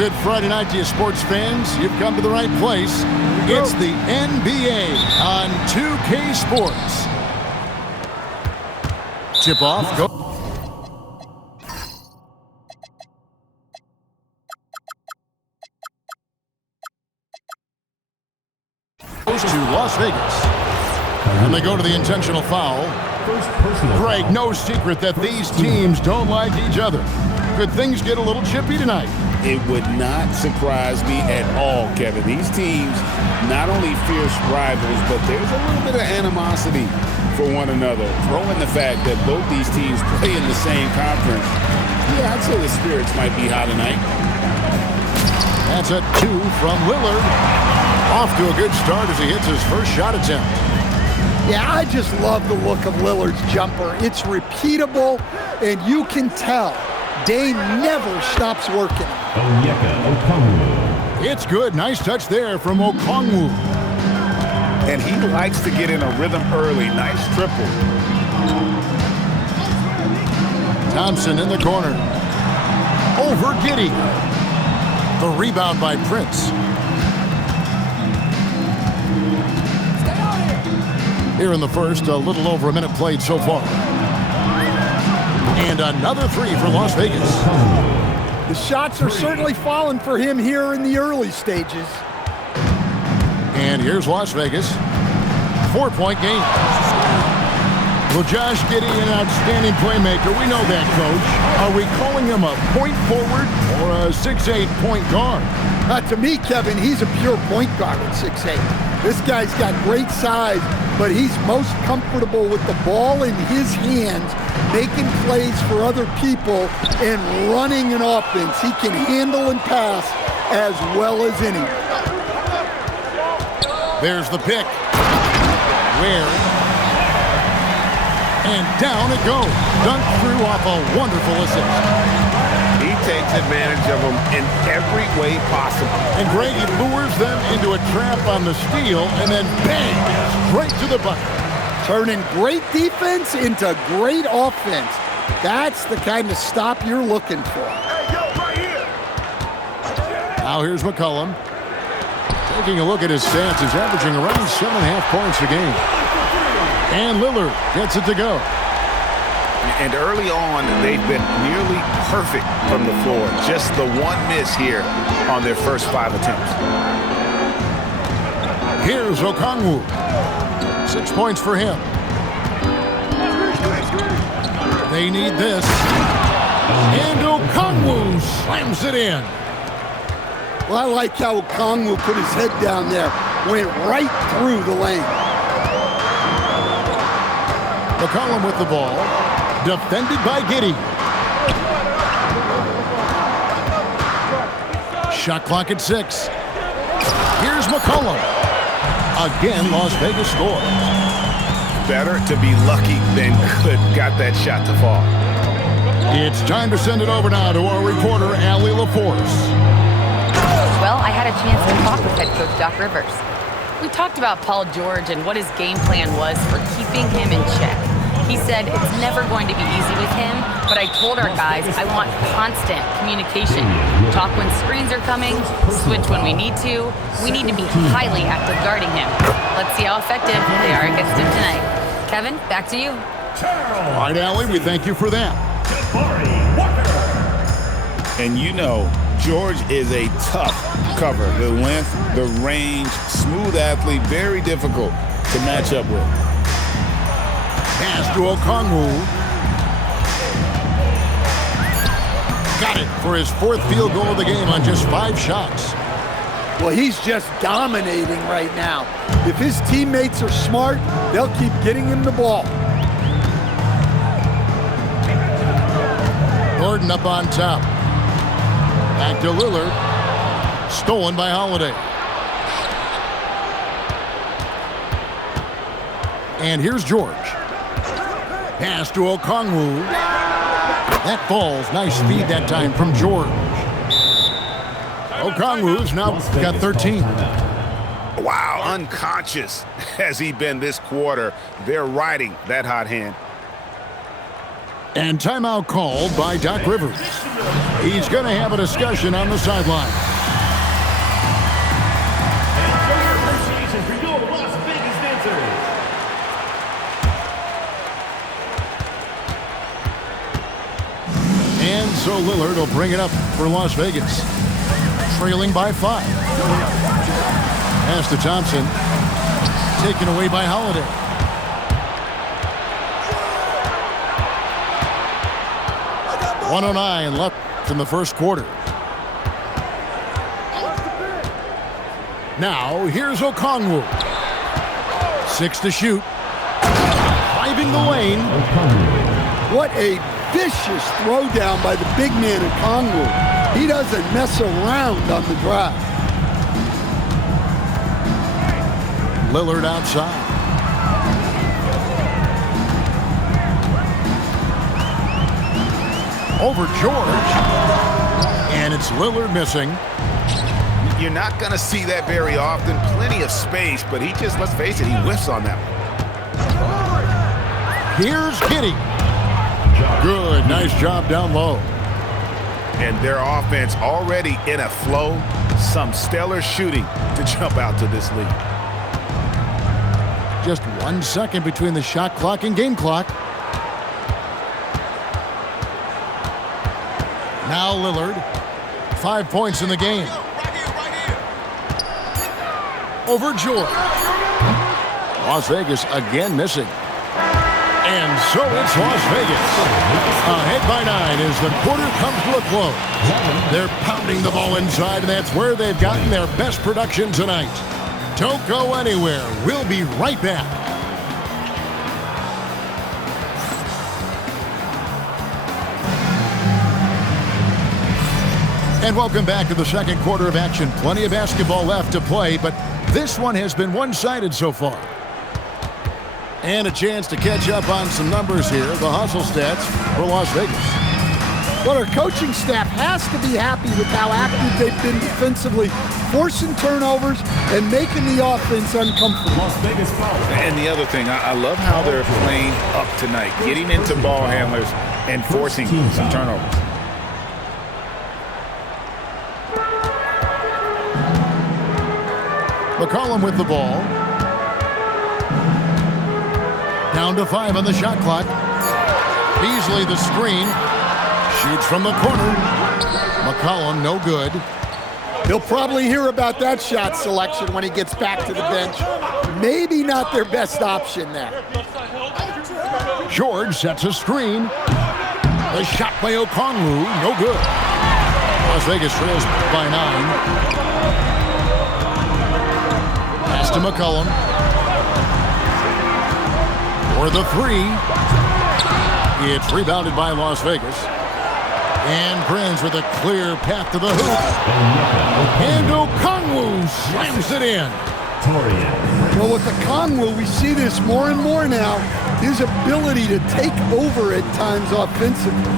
good Friday night to you sports fans. You've come to the right place. It's the NBA on 2K Sports. Tip off. Go. Goes to Las Vegas. And they go to the intentional foul. Greg, no secret that these teams don't like each other. Could things get a little chippy tonight? It would not surprise me at all, Kevin. These teams, not only fierce rivals, but there's a little bit of animosity for one another. Throw in the fact that both these teams play in the same conference. Yeah, I'd say the spirits might be high tonight. That's a 2 from Lillard. Off to a good start as he hits his first shot attempt. Yeah, I just love the look of Lillard's jumper. It's repeatable, and you can tell Dame never stops working. Onyeka Okongwu. It's good. Nice touch there from Okongwu. And he likes to get in a rhythm early. Nice triple. Thompson in the corner. Over Giddey. The rebound by Prince. Here in the first, a little over a minute played so far. And another 3 for Las Vegas. The shots are certainly falling for him here in the early stages. And here's Las Vegas. 4-point game. Well, Josh Giddey, an outstanding playmaker. We know that, Coach. Are we calling him a point forward or a 6'8" point guard? To me, Kevin, he's a pure point guard at 6'8". This guy's got great size, but he's most comfortable with the ball in his hands, making plays for other people and running an offense. He can handle and pass as well as anyone. There's the pick. Where? And down it goes. Dunked through off a wonderful assist. He takes advantage of them in every way possible. And Greg, he lures them into a trap on the steal, and then bang, straight to the bucket. Turning great defense into great offense. That's the kind of stop you're looking for. Now here's McCollum. Taking a look at his stats, he's averaging around 7.5 points a game. And Lillard gets it to go. And early on, they've been nearly perfect from the floor. Just the one miss here on their first 5 attempts. Here's Okongwu. 6 points for him. They need this. And Okongwu slams it in. Well, I like how Okongwu put his head down there. Went right through the lane. McCollum with the ball. Defended by Giddey. Shot clock at 6. Here's McCollum. Again, Las Vegas scores. Better to be lucky than good. Got that shot to fall. It's time to send it over now to our reporter, Allie LaForce. Well, I had a chance to talk with head coach Doc Rivers. We talked about Paul George and what his game plan was for keeping him in check. He said it's never going to be easy with him, but I told our guys I want constant communication. Talk when screens are coming, switch when we need to. We need to be highly active guarding him. Let's see how effective they are against him tonight. Kevin, back to you. All right, Allie, we thank you for that. And you know, George is a tough cover. The length, the range, smooth athlete, very difficult to match up with. Pass to Okongwu. Got it for his 4th field goal of the game on just 5 shots. Well, he's just dominating right now. If his teammates are smart, they'll keep getting him the ball. Gordon up on top. Back to Lillard. Stolen by Holiday. And here's George. Pass to Okongwu. That falls. Nice feed that time from George. Okongwu's now got 13. Wow, unconscious has he been this quarter. They're riding that hot hand. And timeout called by Doc Rivers. He's going to have a discussion on the sideline. And so Lillard will bring it up for Las Vegas. Trailing by 5. Pass to Thompson. Taken away by Holiday. .109 left in the first quarter. Now, here's Okongwu. 6 to shoot. Driving the lane. What a vicious throwdown by the big man Okongwu. He doesn't mess around on the drive. Lillard outside. Over George. And it's Lillard missing. You're not going to see that very often. Plenty of space, but he just, let's face it, he whiffs on that one. Here's Giddey. Good, nice job down low. And their offense already in a flow. Some stellar shooting to jump out to this lead. Just 1 second between the shot clock and game clock. Now Lillard, 5 points in the game. Over George. Las Vegas again missing. And so it's Las Vegas. Ahead by 9 as the quarter comes to a close. They're pounding the ball inside, and that's where they've gotten their best production tonight. Don't go anywhere. We'll be right back. And welcome back to the second quarter of action. Plenty of basketball left to play, but this one has been one-sided so far. And a chance to catch up on some numbers here. The hustle stats for Las Vegas. Well, our coaching staff has to be happy with how active they've been defensively, forcing turnovers and making the offense uncomfortable. Las Vegas foul. And the other thing, I love how they're playing up tonight, getting into ball handlers and forcing some turnovers. McCollum with the ball. Down to 5 on the shot clock. Beasley the screen. Shoots from the corner. McCollum no good. He'll probably hear about that shot selection when he gets back to the bench. Maybe not their best option there. George sets a screen. The shot by Okongwu, no good. Las Vegas trails by 9. Pass to McCollum. For the 3. It's rebounded by Las Vegas. And Prince with a clear path to the hoop. And Okongwu slams it in. Well, with Okongwu, we see this more and more now. His ability to take over at times offensively.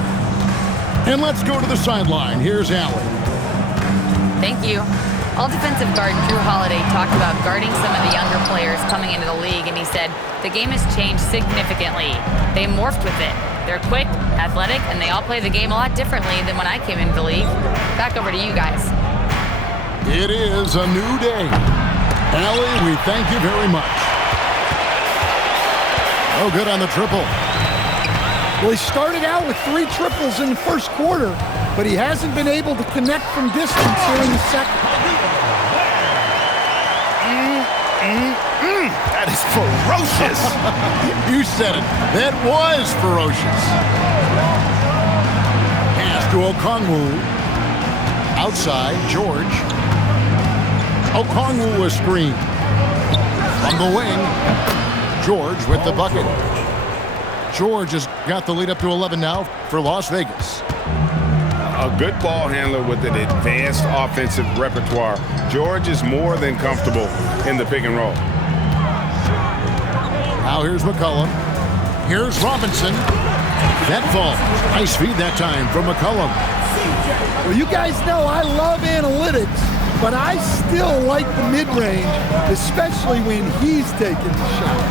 And let's go to the sideline. Here's Allen. Thank you. All defensive guard Drew Holiday talked about guarding some of the younger players coming into the league, and he said, the game has changed significantly. They morphed with it. They're quick, athletic, and they all play the game a lot differently than when I came into the league. Back over to you guys. It is a new day. Allie, we thank you very much. No good on the triple. Well, he started out with 3 triples in the first quarter, but he hasn't been able to connect from distance here in the second. That is ferocious. You said it. That was ferocious. Pass to Okongwu. Outside, George. Okongwu a screen. On the wing, George with the bucket. George has got the lead up to 11 now for Las Vegas. A good ball handler with an advanced offensive repertoire. George is more than comfortable in the pick and roll. Now here's McCollum. Here's Robinson. That falls. Nice feed that time from McCollum. Well, you guys know I love analytics, but I still like the mid-range, especially when he's taking the shot.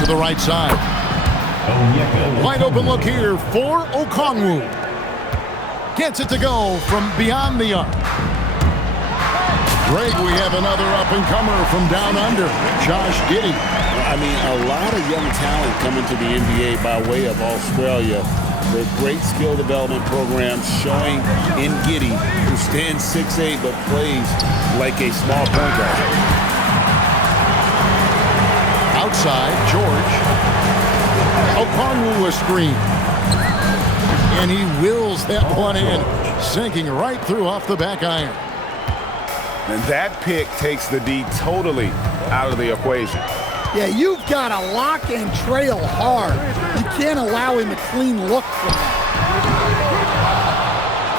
To the right side. Onyeka Wide open look here for Okongwu. Gets it to go from beyond the arc. Greg, we have another up-and-comer from down under, Josh Giddey. I mean, a lot of young talent coming to the NBA by way of Australia. The great skill development programs showing in Giddey, who stands 6'8", but plays like a small point guard. Outside, George. Okongwu a screen. And he wills that one in, sinking right through off the back iron. And that pick takes the D totally out of the equation. Yeah, you've got to lock and trail hard. You can't allow him a clean look from that.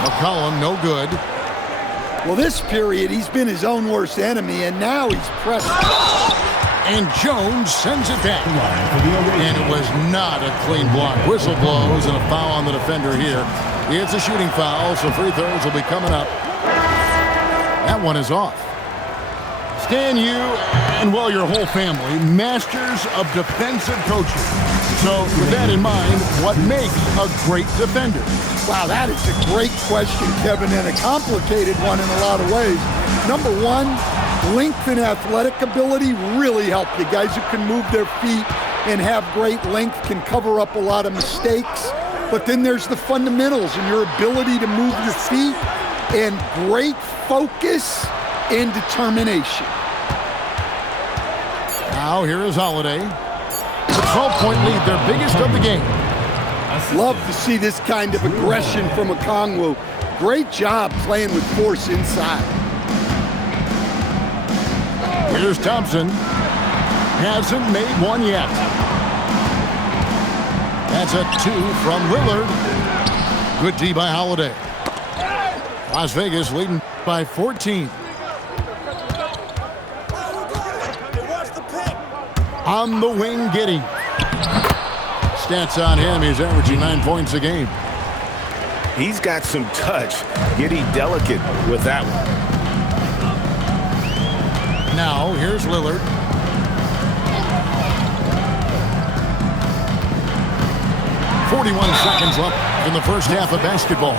McCollum, no good. Well, this period, he's been his own worst enemy, and now he's pressing. And Jones sends it back. And it was not a clean block. Whistle blows and a foul on the defender here. It's a shooting foul, so free throws will be coming up. That one is off. Stan, you and, well, your whole family, masters of defensive coaching. So with that in mind, what makes a great defender? Wow, that is a great question, Kevin, and a complicated one in a lot of ways. Number one, length and athletic ability really help you. Guys who can move their feet and have great length can cover up a lot of mistakes. But then there's the fundamentals and your ability to move your feet and great focus and determination. Now here is Holiday. The 12-point lead, their biggest of the game. Love to see this kind of aggression from Okongwu. Great job playing with force inside. Here's Thompson. Hasn't made one yet. That's a 2 from Lillard. Good D by Holiday. Las Vegas leading by 14. On the wing, Giddey. Stats on him, he's averaging 9 points a game. He's got some touch. Giddey delicate with that one. Now, here's Lillard. .41 seconds left in the first half of basketball.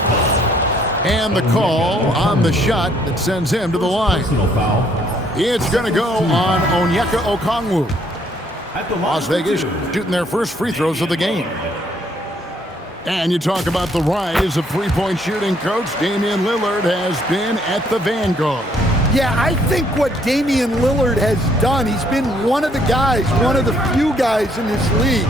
And the call on the shot that sends him to the line. It's going to go on Onyeka Okongwu. Las Vegas shooting their first free throws of the game. And you talk about the rise of three-point shooting, Coach. Damian Lillard has been at the vanguard. Yeah, I think what Damian Lillard has done, he's been one of the guys, one of the few guys in this league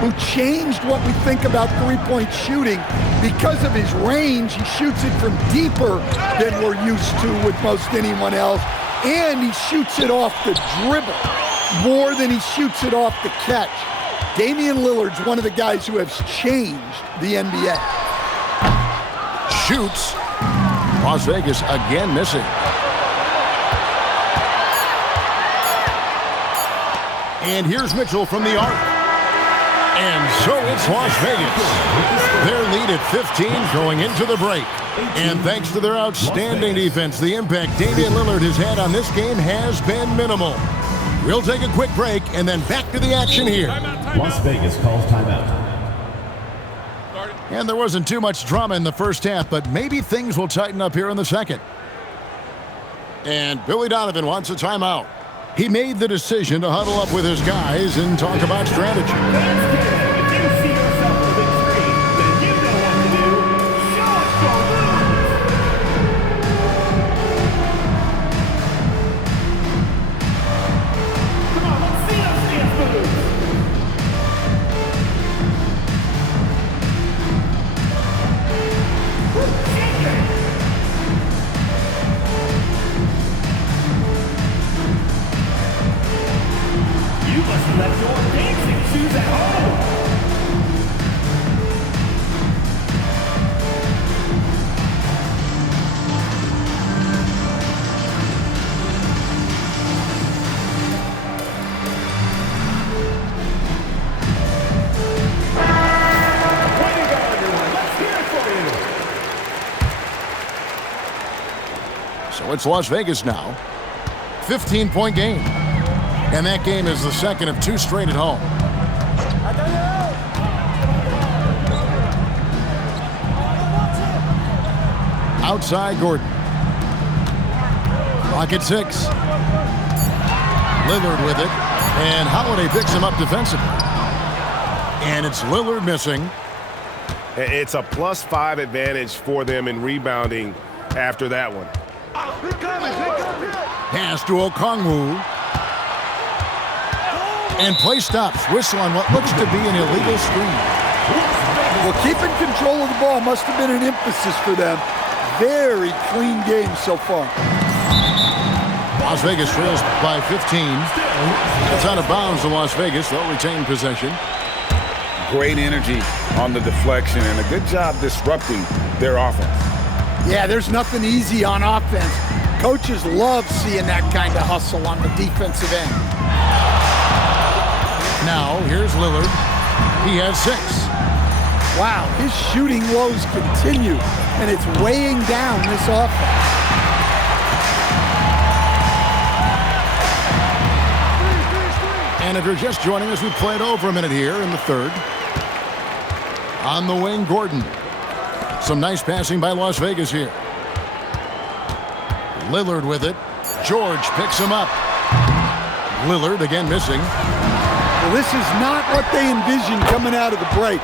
who changed what we think about three-point shooting. Because of his range, he shoots it from deeper than we're used to with most anyone else. And he shoots it off the dribble more than he shoots it off the catch. Damian Lillard's one of the guys who has changed the NBA. Shoots. Las Vegas again missing. And here's Mitchell from the arc. And so it's Las Vegas. Their lead at 15 going into the break. And thanks to their outstanding defense, the impact Damian Lillard has had on this game has been minimal. We'll take a quick break and then back to the action here. Las Vegas calls timeout. And there wasn't too much drama in the first half, but maybe things will tighten up here in the second. And Billy Donovan wants a timeout. He made the decision to huddle up with his guys and talk about strategy. So it's Las Vegas now. 15-point game. And that game is the second of two straight at home. Outside Gordon. Clock at 6. Lillard with it. And Holiday picks him up defensively. And it's Lillard missing. It's a +5 advantage for them in rebounding after that one. Pass to Okongwu. And play stops. Whistle on what looks to be an illegal screen. Well, keeping control of the ball must have been an emphasis for them. Very clean game so far. Las Vegas trails by 15. It's out of bounds to Las Vegas. They'll retain possession. Great energy on the deflection and a good job disrupting their offense. Yeah, there's nothing easy on offense. Coaches love seeing that kind of hustle on the defensive end. Now, here's Lillard. He has 6. Wow, his shooting woes continue, and it's weighing down this offense. And if you're just joining us, we played over a minute here in the third. On the wing, Gordon. Some nice passing by Las Vegas here. Lillard with it. George picks him up. Lillard again missing. Well, this is not what they envisioned coming out of the break.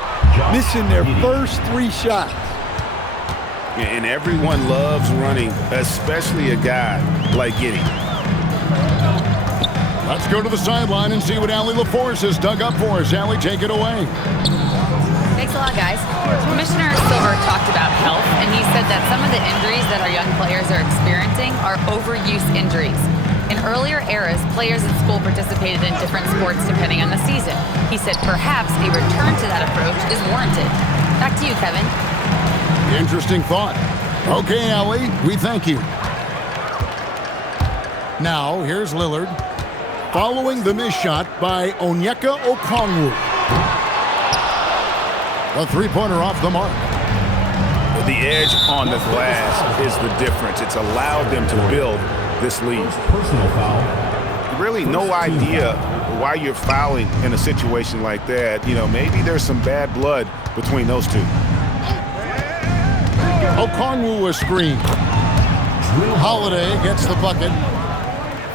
Missing their first 3 shots. And everyone loves running, especially a guy like Giddey. Let's go to the sideline and see what Allie LaForce has dug up for us. Allie, take it away. Thanks a lot, guys. Commissioner Silver talked about health, and he said that some of the injuries that our young players are experiencing are overuse injuries. In earlier eras, players in school participated in different sports depending on the season. He said perhaps a return to that approach is warranted. Back to you, Kevin. Interesting thought. Okay, Allie, we thank you. Now, here's Lillard. Following the missed shot by Onyeka Okongwu. A 3-pointer off the mark. The edge on the glass is the difference. It's allowed them to build this lead. Personal foul. Really no idea why you're fouling in a situation like that. You know, maybe there's some bad blood between those two. Okongwu a screen. Holiday gets the bucket.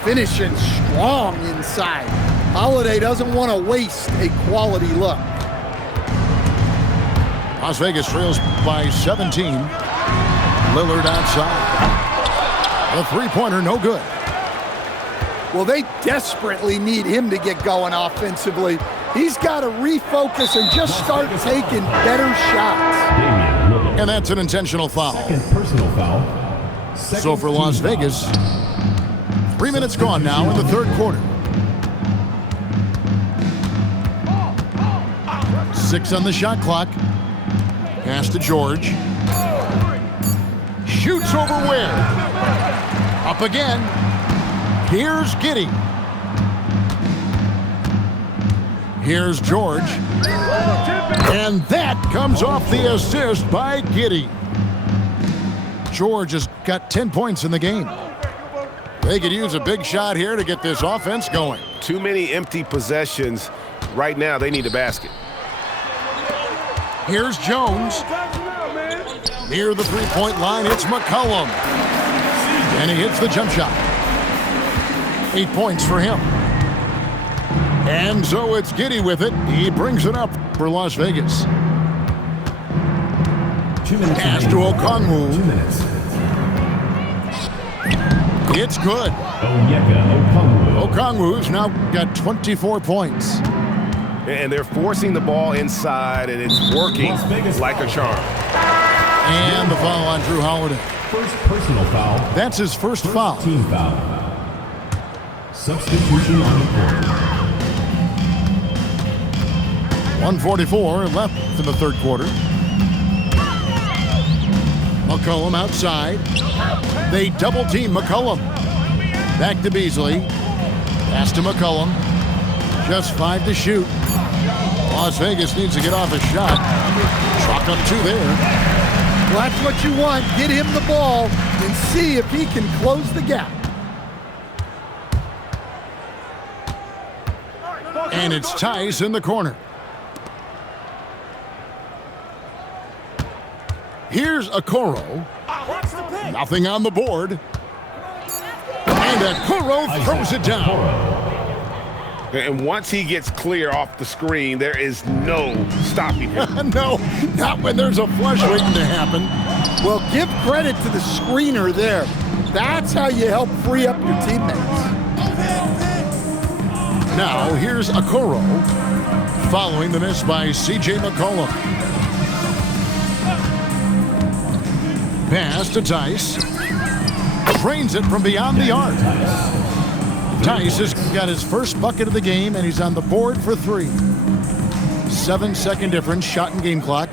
Finishing strong inside. Holiday doesn't want to waste a quality look. Las Vegas trails by 17. Lillard outside. A 3-pointer, no good. Well, they desperately need him to get going offensively. He's got to refocus and just start taking better shots. And that's an intentional foul. Second personal foul. So for Las Vegas, 3 minutes gone now in the third quarter. 6 on the shot clock. Pass to George. Shoots over Ware. Up again. Here's Giddey. Here's George. And that comes off the assist by Giddey. George has got 10 points in the game. They could use a big shot here to get this offense going. Too many empty possessions. Right now, they need a basket. Here's Jones. Near the three-point line, it's McCollum. And he hits the jump shot. 8 points for him. And so it's Giddey with it. He brings it up for Las Vegas. 2 minutes. Pass to Okongwu. 2 minutes. It's good. Onyeka Okongwu. Okongwu's now got 24 points. And they're forcing the ball inside, and it's working like a charm. And the foul on Drew Holiday. First personal foul. That's his first foul. Team foul. Substitution on the court. 1:44 left in the third quarter. McCollum outside. They double team McCollum. Back to Beasley. Pass to McCollum. Just 5 to shoot. Las Vegas needs to get off a shot. Chalk up 2 there. Well, that's what you want. Get him the ball and see if he can close the gap. And it's Tice in the corner. Here's Okoro. Nothing on the board. And Okoro throws it down. And once he gets clear off the screen, there is no stopping him. No, not when there's a flush waiting to happen. Well, give credit to the screener there. That's how you help free up your teammates. Now, here's Okoro following the miss by C.J. McCollum. Pass to Tice. Drains it from beyond the arc. Tice has got his first bucket of the game, and he's on the board for 3. 7-second difference, shot and game clock.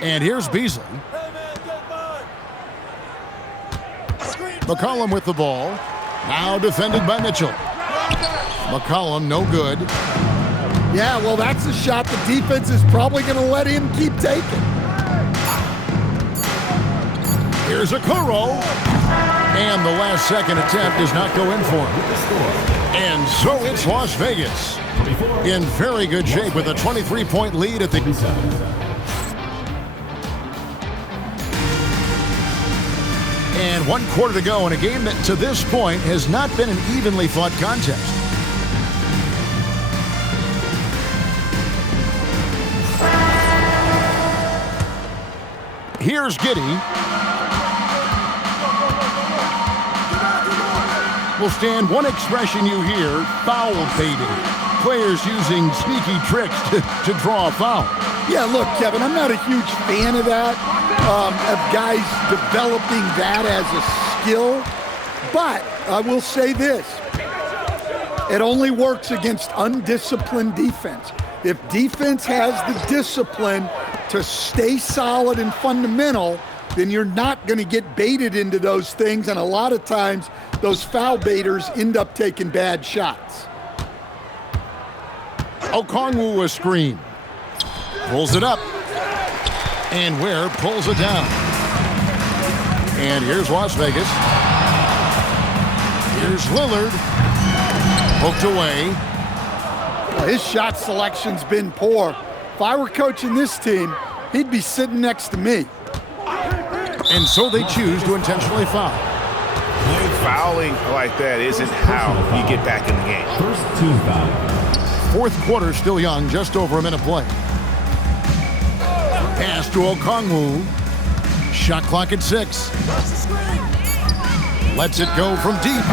And here's Beasley. McCollum with the ball. Now defended by Mitchell. McCollum, no good. Yeah, well, that's a shot the defense is probably going to let him keep taking. Here's Okoro. And the last second attempt does not go in for him. And so it's Las Vegas in very good shape with a 23-point lead at the... And 1 quarter to go in a game that to this point has not been an evenly fought contest. Here's Giddey. Will stand one expression you hear, foul baiting. Players using sneaky tricks to draw a foul. Yeah, look, Kevin, I'm not a huge fan of that, of guys developing that as a skill. But I will say this. It only works against undisciplined defense. If defense has the discipline to stay solid and fundamental, then you're not going to get baited into those things. And a lot of times, those foul baiters end up taking bad shots. Okongwu a screen. Pulls it up. And Ware pulls it down. And here's Las Vegas. Here's Lillard. Poked away. Well, his shot selection's been poor. If I were coaching this team, he'd be sitting next to me. And so they choose to intentionally foul. Fouling like that isn't how you get back in the game. First team foul. Fourth quarter still young, just over a minute play. Pass to Okongwu. Shot clock at 6. Lets it go from deep.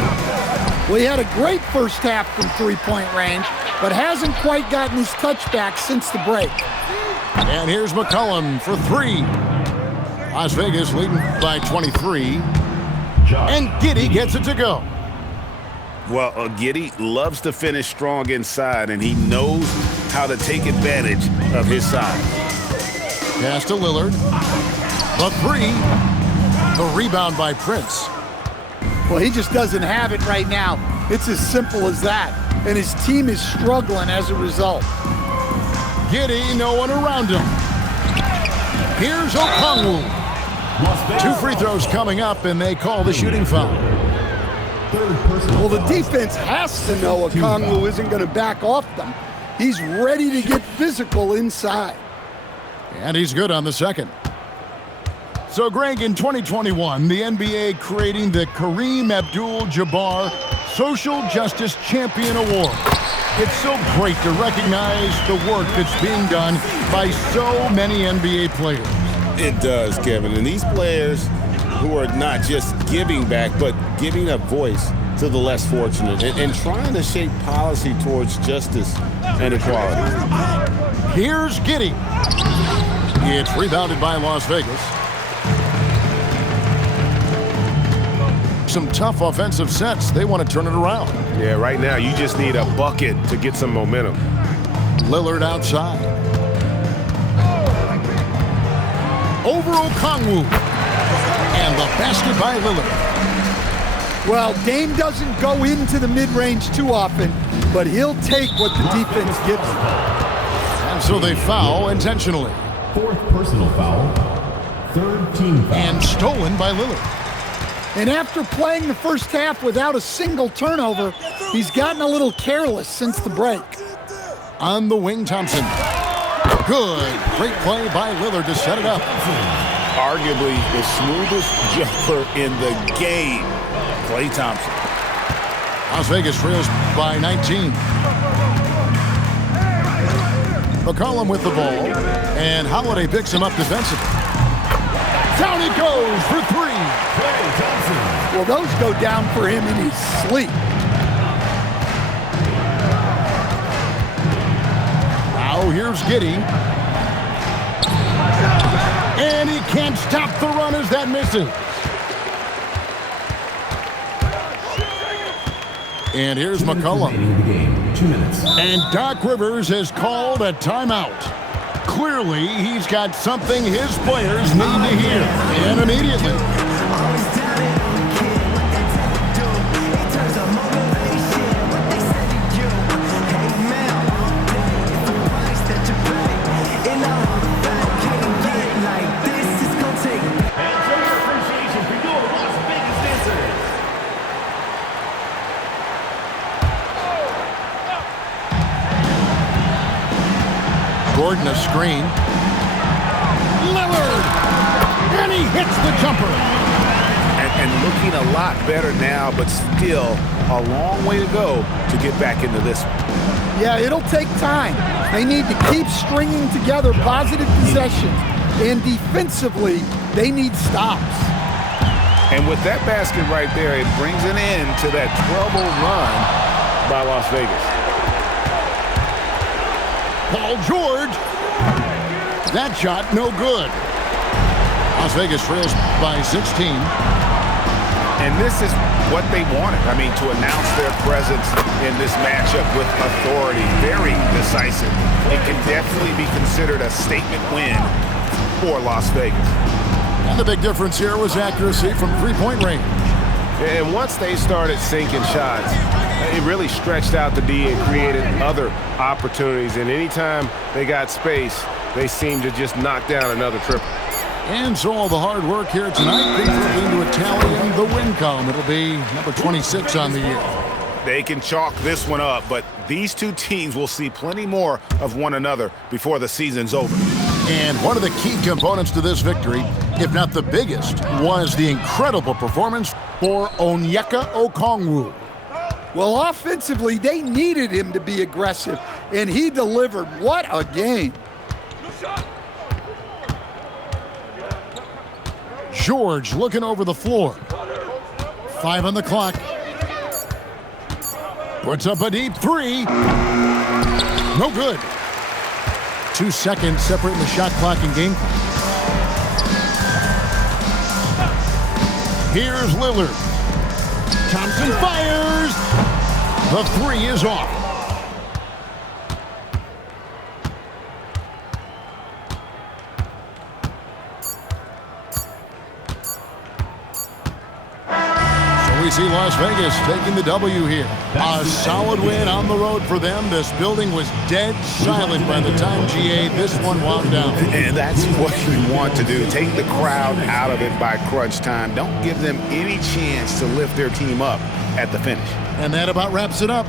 Well, he had a great first half from three-point range, but hasn't quite gotten his touchback since the break. And here's McCollum for 3. Las Vegas leading by 23. And Giddey gets it to go. Well, Giddey loves to finish strong inside, and he knows how to take advantage of his size. Pass to Lillard. The 3. The rebound by Prince. Well, he just doesn't have it right now. It's as simple as that. And his team is struggling as a result. Giddey, no one around him. Here's Okongwu. 2 free throws coming up, and they call the shooting foul. Well, the defense has to know Okongwu isn't going to back off them. He's ready to get physical inside. And he's good on the second. So, Greg, in 2021, the NBA creating the Kareem Abdul-Jabbar Social Justice Champion Award. It's so great to recognize the work that's being done by so many NBA players. It does, Kevin. And these players who are not just giving back, but giving a voice to the less fortunate and trying to shape policy towards justice and equality. Here's Giddey. It's rebounded by Las Vegas. Some tough offensive sets. They want to turn it around. Yeah, right now you just need a bucket to get some momentum. Lillard outside. Over Okongwu. And the basket by Lillard. Well, Dame doesn't go into the mid-range too often, but he'll take what the defense gives him. And so they foul intentionally. 4th personal foul. 3rd team foul. And stolen by Lillard. And after playing the first half without a single turnover, he's gotten a little careless since the break. On the wing, Thompson. Good. Great play by Lillard to set it up. arguably the smoothest jumper in the game, Klay Thompson. Las Vegas trails by 19. McCollum with the ball, and Holiday picks him up defensively. Down he goes for three. Well, those go down for him in his sleep. Now here's Giddey. And he can't stop the run as that misses. And here's McCollum. Game, 2 minutes. And Doc Rivers has called a timeout. Clearly, he's got something his players need to hear. And immediately. Gordon a screen. Lillard! And he hits the jumper. And looking a lot better now, but still a long way to go to get back into this one. Yeah, it'll take time. They need to keep stringing together positive possessions. And defensively, they need stops. And with that basket right there, it brings an end to that 12-0 run by Las Vegas. Paul George. That shot no good. Las Vegas trails by 16. And this is what they wanted. I mean, to announce their presence in this matchup with authority. Very decisive. It can definitely be considered a statement win for Las Vegas. And the big difference here was accuracy from three-point range. And once they started sinking shots, it really stretched out the D and created other opportunities. And anytime they got space, they seemed to just knock down another triple. And so all the hard work here tonight brings us into a tally in the win column. It'll be number 26 on the year. They can chalk this one up, but these two teams will see plenty more of one another before the season's over. And one of the key components to this victory, if not the biggest, was the incredible performance for Onyeka Okongwu. Well, offensively, they needed him to be aggressive, and he delivered. What a game. George looking over the floor. 5 on the clock. Puts up a deep three. No good. 2 seconds separating the shot clock and game clock. Here's Lillard. Thompson fires. The three is off. We see Las Vegas taking the W here. A solid win on the road for them. This building was dead silent by the time, GA, this one wound down. And that's what you want to do. Take the crowd out of it by crunch time. Don't give them any chance to lift their team up at the finish. And that about wraps it up.